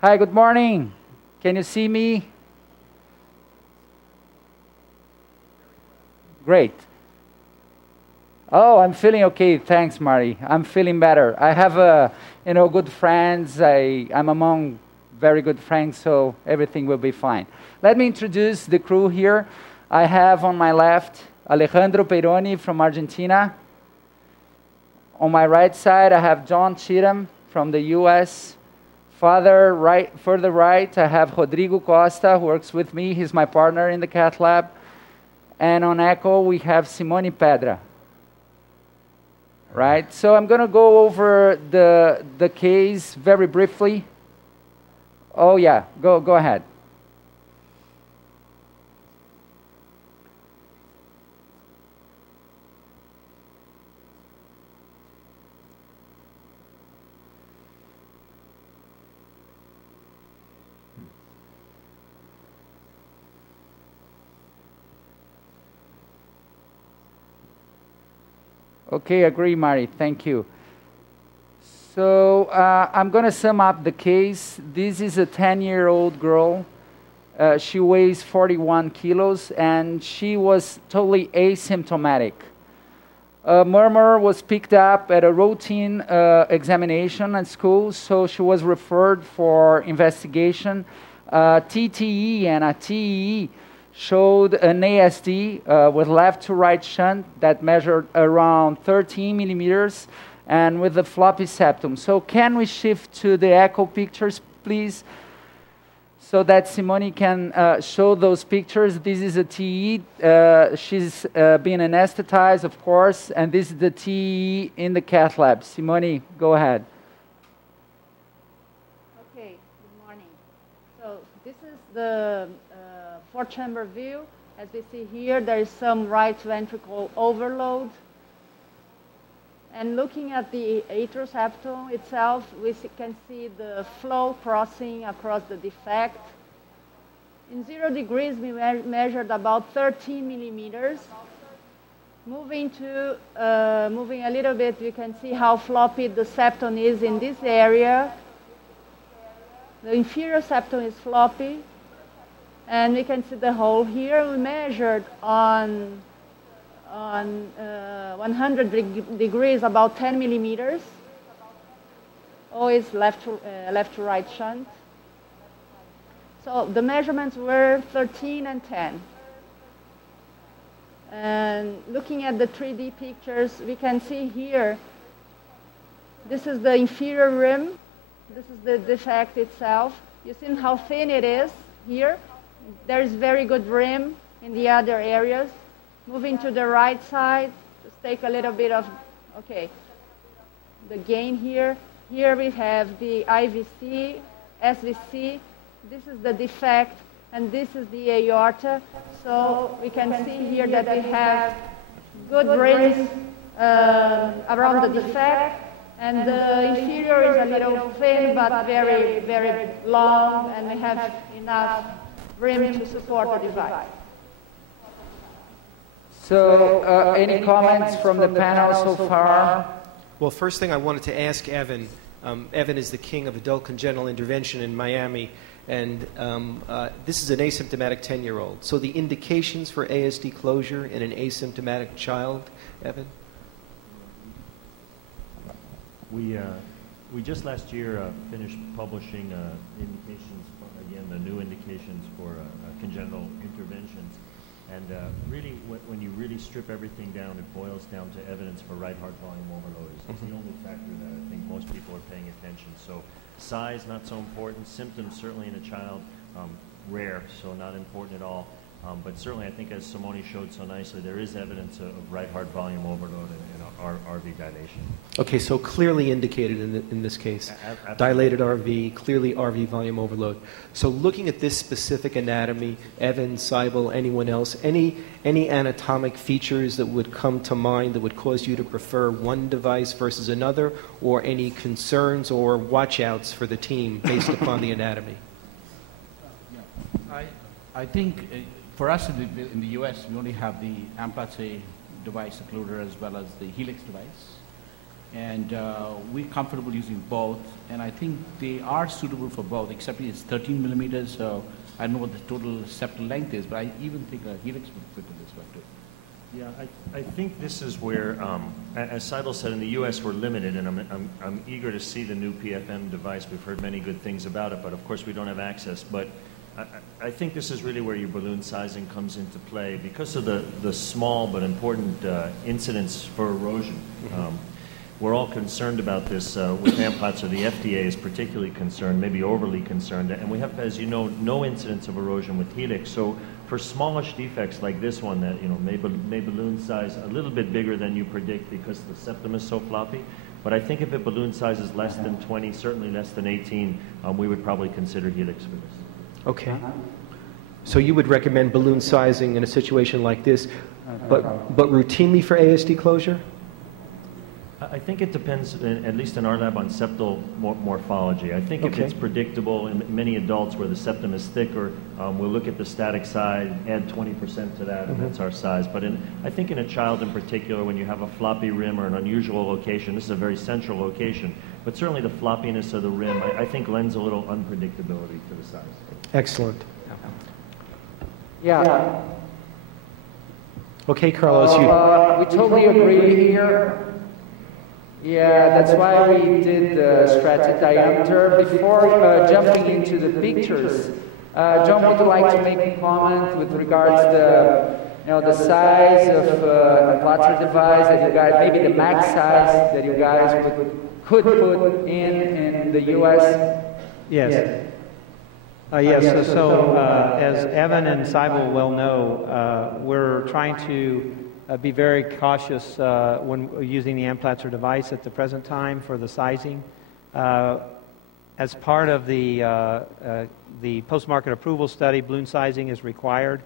Hi, good morning. Can you see me? Great. Oh, I'm feeling okay. Thanks, Marty. I'm feeling better. I have, good friends. I'm among very good friends, so everything will be fine. Let me introduce the crew here. I have on my left Alejandro Peironi from Argentina. On my right side, I have John Cheatham from the U.S. Further right, I have Rodrigo Costa, who works with me. He's my partner in the cath lab. And on echo, we have Simone Pedra. Right? So I'm going to go over the case very briefly. Oh, yeah. Go ahead. Okay, agree, Mari. Thank you. So I'm going to sum up the case. This is a 10-year-old girl. She weighs 41 kilos, and she was totally asymptomatic. A murmur was picked up at a routine examination at school, so she was referred for investigation. TTE and a TEE showed an ASD with left to right shunt that measured around 13 millimeters and with the floppy septum. So can we shift to the echo pictures, please? So that Simone can show those pictures. This is a TE. She's being anesthetized, of course, and this is the TE in the cath lab. Simone, go ahead. Okay, good morning. So this is the four-chamber view. As we see here, there is some right ventricle overload. And looking at the atrial septum itself, we can see the flow crossing across the defect. In 0 degrees, we measured about 13 millimeters. Moving a little bit, you can see how floppy the septum is in this area. The inferior septum is floppy. And we can see the hole here. We measured on 100 degrees, about 10 millimeters. Always left to right shunt. So the measurements were 13 and 10. And looking at the 3D pictures, we can see here, this is the inferior rim. This is the defect itself. You see how thin it is here. There's very good rim in the other areas. Moving to the right side, just take a little bit of, okay, the gain here. Here we have the IVC, SVC. This is the defect, and this is the aorta. So we can see here that we have good rims around the defect, and the inferior is a little thin, but very, very long, and we have enough rim to support the device. So, any comments from the panel so far? Well, first thing I wanted to ask Evan. Evan is the king of adult congenital intervention in Miami, and this is an asymptomatic 10-year-old. So the indications for ASD closure in an asymptomatic child, Evan? We just last year finished publishing indications, again, the new indications for congenital interventions. And really, when you really strip everything down, it boils down to evidence for right heart volume overload. It's the only factor that I think most people are paying attention. So size, not so important. Symptoms, certainly in a child, rare, so not important at all. But certainly, I think as Simone showed so nicely, there is evidence of right heart volume overload and RV dilation. Okay, so clearly indicated in this case. Dilated RV, clearly RV volume overload. So looking at this specific anatomy, Evan, Seibel, anyone else, any anatomic features that would come to mind that would cause you to prefer one device versus another, or any concerns or watch-outs for the team based upon the anatomy? I think for us in the US, we only have the Amplatze device occluder as well as the Helix device. And we're comfortable using both, and I think they are suitable for both, except it's 13 millimeters, so I don't know what the total septal length is, but I even think a helix would fit in this one too. Yeah, I think this is where, as Seidel said, in the U.S. we're limited, and I'm eager to see the new PFM device. We've heard many good things about it, but of course we don't have access. But I think this is really where your balloon sizing comes into play because of the small but important incidence for erosion. We're all concerned about this with Amplatzer. The FDA is particularly concerned, maybe overly concerned, and we have, as you know, no incidence of erosion with helix. So for smallish defects like this one that may balloon size a little bit bigger than you predict because the septum is so floppy, but I think if it balloon size is less than 20, certainly less than 18, we would probably consider helix for this. Okay. So you would recommend balloon sizing in a situation like this, but routinely for ASD closure? I think it depends, at least in our lab, on septal morphology. I think if it's predictable in many adults where the septum is thicker, we'll look at the static side, add 20% to that, and that's our size. But I think in a child in particular, when you have a floppy rim or an unusual location, this is a very central location, but certainly the floppiness of the rim, I think lends a little unpredictability to the size. Excellent. Yeah. Okay, Carlos, we totally agree here. Yeah, that's why we did the stretched diameter. Before jumping into the pictures, John, would you like to make a comment with regards to the size of the Platzer device that you guys, maybe the max size that you guys could put in the U.S.? Yes. Yes. So as Evan and Seibel well know, we're trying to be very cautious when using the Amplatzer device at the present time for the sizing. As part of the post-market approval study, balloon sizing is required.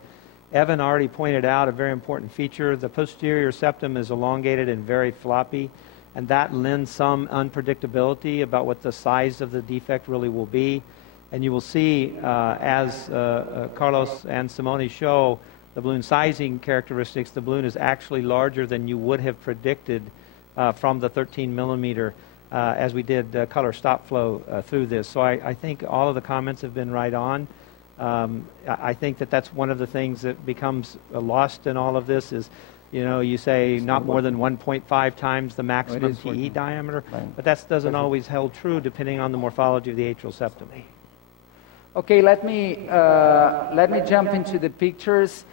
Evan already pointed out a very important feature. The posterior septum is elongated and very floppy, and that lends some unpredictability about what the size of the defect really will be. And you will see, as Carlos and Simone show, the balloon sizing characteristics, the balloon is actually larger than you would have predicted from the 13 millimeter as we did color stop flow through this. So I think all of the comments have been right on. I think that's one of the things that becomes lost in all of this is, you say not more than 1.5 times the maximum TE diameter, but that doesn't always hold true depending on the morphology of the atrial septum. Okay, let me jump into the pictures.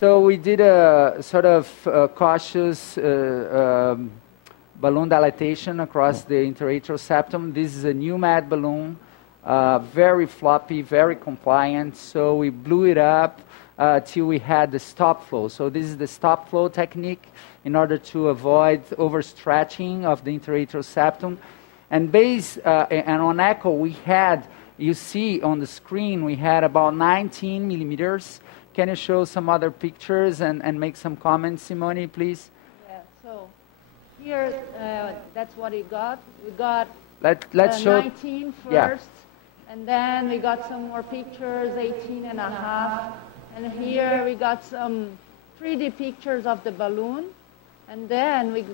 So we did a sort of cautious balloon dilatation across the interatrial septum. This is a new MAD balloon, very floppy, very compliant. So we blew it up till we had the stop flow. So this is the stop flow technique in order to avoid overstretching of the interatrial septum. And on echo, we had, you see on the screen, we had about 19 millimeters. Can you show some other pictures and make some comments, Simone, please? Yeah, so here, that's what we got. We got let's show 19 first, and then we got some more pictures, 18 and a half. And here we got some 3D pictures of the balloon. And then we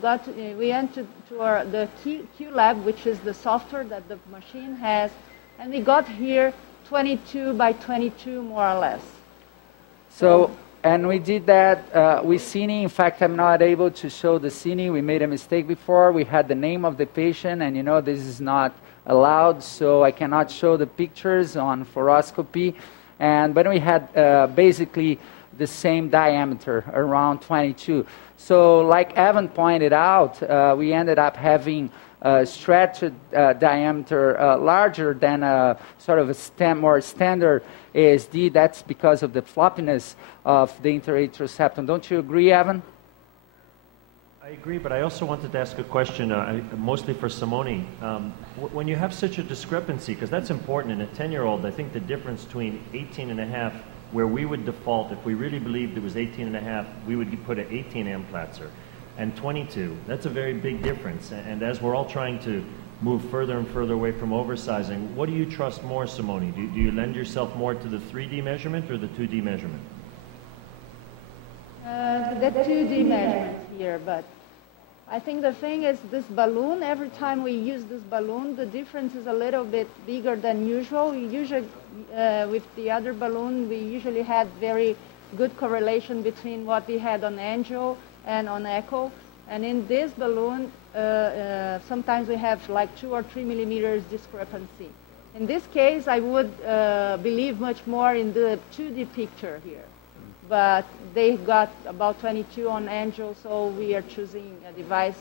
entered to the Q lab, which is the software that the machine has. And we got here 22 by 22, more or less. So, and we did that with Cine. In fact, I'm not able to show the Cine. We made a mistake before. We had the name of the patient, and this is not allowed, so I cannot show the pictures on fluoroscopy. But we had basically the same diameter, around 22. So like Evan pointed out, we ended up having a stretched diameter larger than a sort of a more standard ASD. That's because of the floppiness of the interatrial septum. Don't you agree, Evan? I agree, but I also wanted to ask a question, mostly for Simone. When you have such a discrepancy, because that's important in a 10-year-old, I think the difference between 18 and a half, where we would default, if we really believed it was 18 and a half, we would put an 18 Amplatzer, and 22. That's a very big difference. And as we're all trying to move further and further away from oversizing, what do you trust more, Simone? Do you lend yourself more to the 3D measurement or the 2D measurement? The 2D measurement here, but I think the thing is this balloon, every time we use this balloon, the difference is a little bit bigger than usual. We usually, with the other balloon, we usually had very good correlation between what we had on angio and on echo. And in this balloon, sometimes we have like 2 or 3 millimeters discrepancy. In this case, I would believe much more in the 2D picture here. But they got about 22 on angio, so we are choosing a device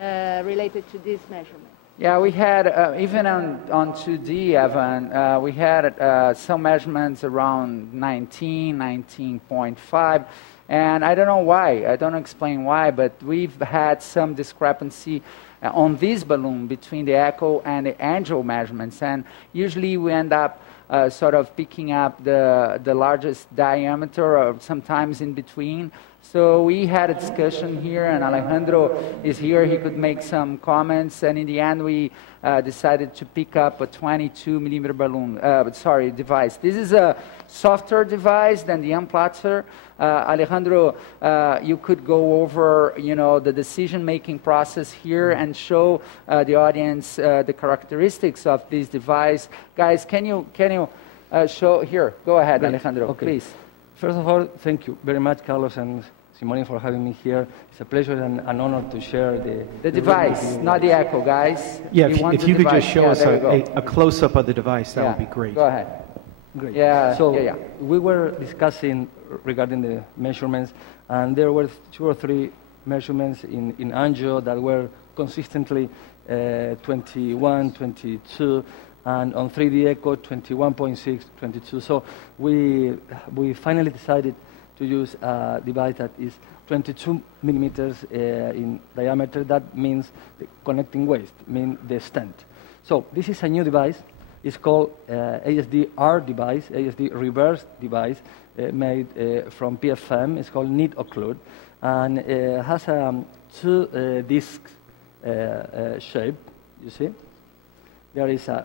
related to this measurement. Yeah, we had, even on 2D, Evan, we had some measurements around 19, 19.5, and I don't know why, I don't explain why, but we've had some discrepancy on this balloon between the echo and the angio measurements, and usually we end up sort of picking up the largest diameter, or sometimes in between. So we had a discussion here, and Alejandro is here. He could make some comments, and in the end, we decided to pick up a 22 millimeter balloon. Device. This is a softer device than the Unplatzer. Alejandro, you could go over, the decision-making process here and show the audience the characteristics of this device. Guys, can you show here? Go ahead, Great. Alejandro, Okay. please. First of all, thank you very much, Carlos and Simone, for having me here. It's a pleasure and an honor to share the device, not the echo, guys. Yeah, We if, want if the you could device. just show Yeah, us there you go. a close-up of the device, that would be great. Go ahead. Great. Yeah, So yeah. we were discussing regarding the measurements, and there were 2 or 3 measurements in angio that were consistently 21, 22, and on 3D echo 21.6, 22. So we finally decided to use a device that is 22 millimeters in diameter. That means the connecting waist, means the stent. So this is a new device. It's called ASD-R device, ASD reverse device, made from PFM. It's called Nitinol, and has a 2 disc shape, you see. There is a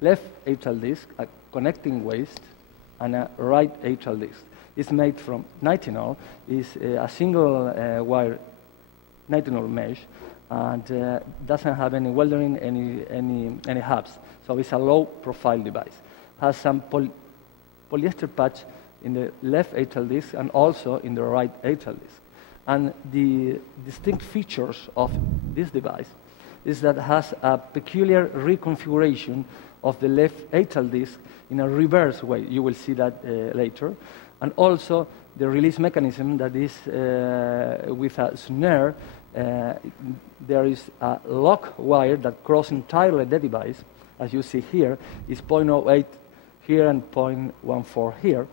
left atrial disc, a connecting waist, and a right atrial disc. It's made from Nitinol. It's a single wire Nitinol mesh, and doesn't have any welding, any hubs. So it's a low-profile device. Has some polyester patch in the left atrial disc and also in the right atrial disc. And the distinct features of this device is that it has a peculiar reconfiguration of the left atrial disc in a reverse way. You will see that later. And also the release mechanism that is with a snare. There is a lock wire that crosses entirely the device. As you see here, is 0.08 here and 0.14 here.